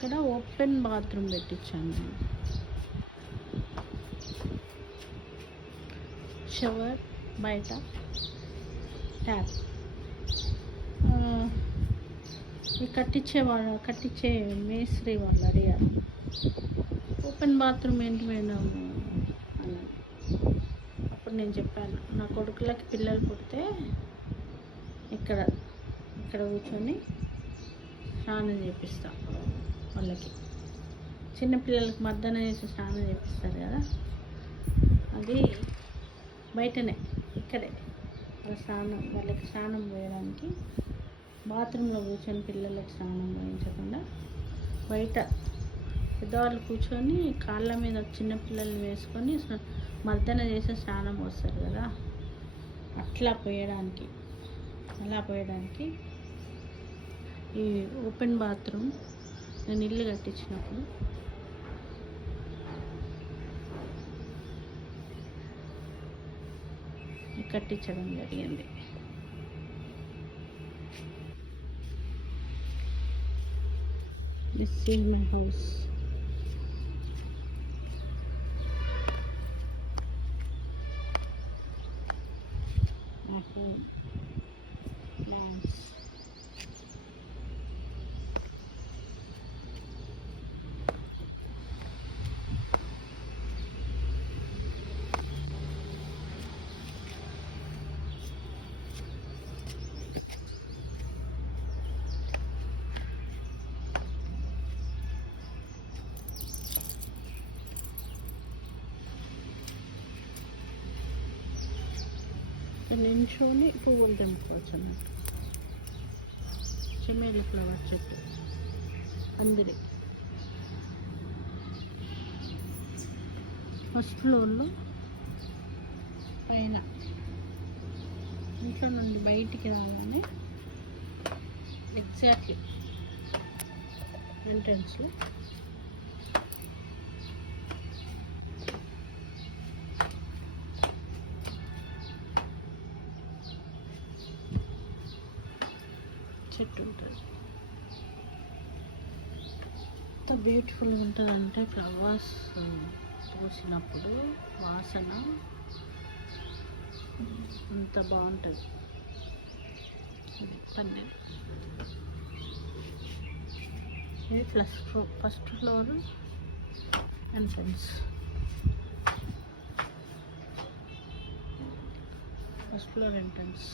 ఇక్కడ open bathroom పెట్టించాను నేను. షవర్ బయట, ట్యాప్. ఈ కట్టించే మేస్త్రి వాళ్ళు అడిగారు, ఓపెన్ బాత్రూమ్ ఏంటి మేడం అని. అప్పుడు నేను చెప్పాను, నా కొడుకులకి పిల్లలు పుడితే ఇక్కడ కూర్చొని స్నానం చేపిస్తా. వాళ్ళకి చిన్నపిల్లలకి మర్దన చేసి స్నానం చేపిస్తారు కదా, అది బయటనే, ఇక్కడే వాళ్ళకి స్నానం పోయడానికి బాత్రూంలో కూర్చొని పిల్లలకి స్నానం పోయించకుండా బయట పెద్దవాళ్ళు కూర్చొని కాళ్ళ మీద చిన్నపిల్లల్ని వేసుకొని మర్దన చేసి స్నానం పోస్తారు కదా, అలా పోయడానికి ఈ ఓపెన్ బాత్రూమ్ నేను ఇల్లు కట్టించినప్పుడు కట్టించడం జరిగింది. This is my house. My home. Plants. నించోని పువ్వులు తెంపుకోవచ్చు అన్నట్టు. చెమేలి ఫ్లవర్ చెట్టు అందరి ఫస్ట్ ఫ్లోర్లో పైన ఇంట్లో నుండి బయటికి రాగానే ఎగ్జాక్ట్లీ ఎంట్రన్స్లో చెట్టు ఉంటుంది. ఎంత బ్యూటిఫుల్గా ఉంటుందంటే ఫ్లవర్స్ పూసినప్పుడు వాసన అంత బాగుంటుంది. పన్నెండు ఇది first floor entrance. First floor entrance.